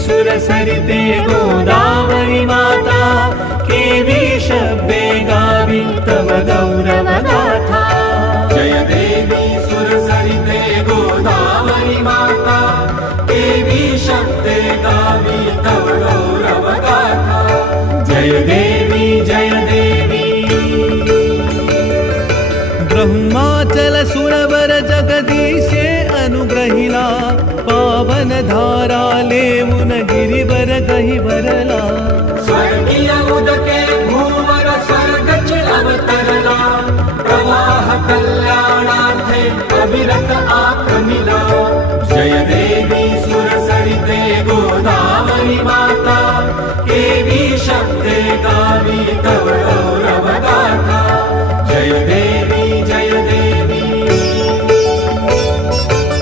सुरसरिते गोदावरी माता केवी शब्दे गावी तव गौरव गाथा। जय देवी सुरसरिते गोदावरी माता केवी शब्दे गावी तव गौरव गाथा। जय देवी जय देवी। ब्रह्माचल सुरवर जगदीशे अनुग्रहिला पावन धारा लेवुन गिरिवर गहिवरला। स्वर्गीय उदके भूवर स्वर्गच अवतरला प्रवाह कल्याणार्थे अविरत